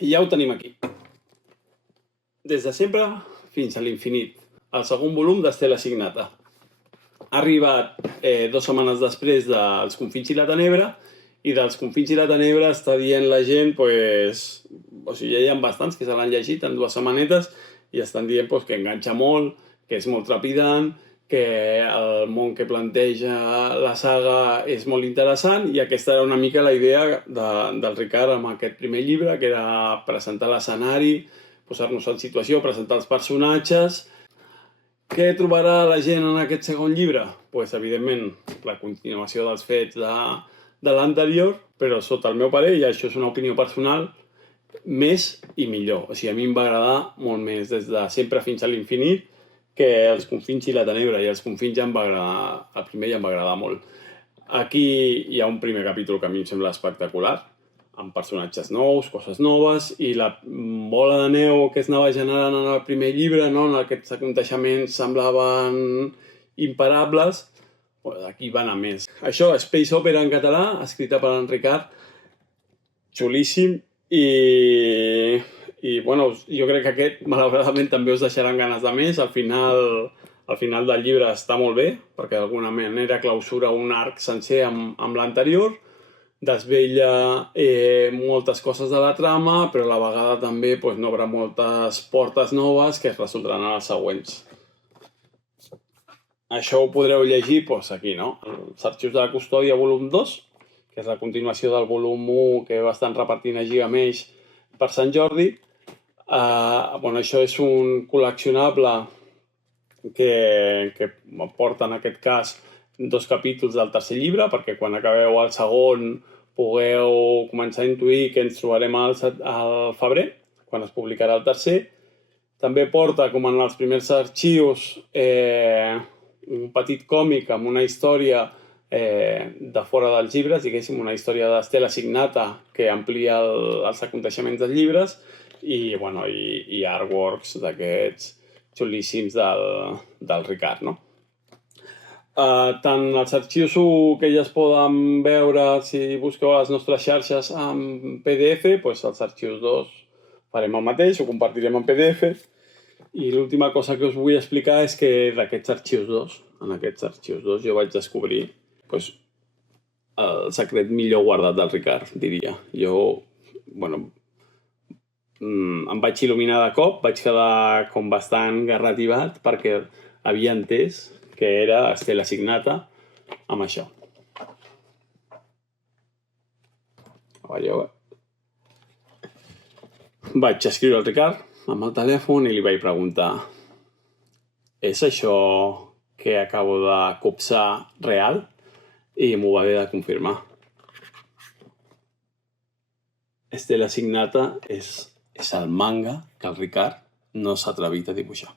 I ja ho tenim aquí. Des de sempre fins a l'infinit, el segon volum d'Estela Signata. Ha arribat 2 setmanes després dels Confins i la Tenebra, i dels Confins i la Tenebra està dient la gent, o sigui, ja hi ha bastants que se l'han llegit en 2 setmanetes i estan dient que enganxa molt, que és molt trepidant, que el món que planteja la saga és molt interessant, i aquesta era una mica la idea del Ricard amb aquest primer llibre, que era presentar l'escenari, posar-nos en situació, presentar els personatges. Què trobarà la gent en aquest segon llibre? Doncs, evidentment, la continuació dels fets de l'anterior, però sota el meu parer, i això és una opinió personal, més i millor. O sigui, a mi em va agradar molt més des de sempre fins a l'infinit que els Confins i la Tenebra, i els Confins ja em va agradar, el primer ja em va agradar molt. Aquí hi ha un primer capítol que a mi em sembla espectacular, amb personatges nous, coses noves, i la bola de neu que es anava generant en el primer llibre, no? En aquests aconteixements semblaven imparables, aquí van a més. Això, Space Opera en català, escrita per en Ricard, xulíssim, i bueno, jo crec que aquest, malauradament, també us deixaran ganes de més. Al final del llibre està molt bé, perquè d'alguna manera clausura un arc sencer amb l'anterior, desvella moltes coses de la trama, però a la vegada també n'obre moltes portes noves que es resoldran a les següents. Això ho podreu llegir aquí, no? Els Arxius de la Custòdia, volum 2, que és la continuació del volum 1 que va estar repartint a Gigamesh per Sant Jordi. Això és un col·leccionable que porta, en aquest cas, 2 capítols del tercer llibre, perquè quan acabeu el segon pugueu començar a intuir que ens trobarem al febrer, quan es publicarà el tercer. També porta, com en els primers arxius, un petit còmic amb una història de fora dels llibres, diguéssim, una història d'Estela Signata que amplia els aconteixements dels llibres, i artworks d'aquests xulíssims del Ricard, no? Tant els arxius que ja es poden veure si busqueu a les nostres xarxes en PDF, els arxius 2 farem el mateix, ho compartirem en PDF. I l'última cosa que us vull explicar és que d'aquests arxius 2, en aquests arxius 2 jo vaig descobrir el secret millor guardat del Ricard, diria. Jo, em vaig il·luminar de cop, vaig quedar com bastant garrativat perquè havia entès que era Estela Signata amb això. Veieu? Vaig escriure al Ricard amb el telèfon i li vaig preguntar: és això que acabo de copsar real? I m'ho va haver de confirmar. Estela Signata és el manga que el Ricard no s'ha atrevit a dibuixar.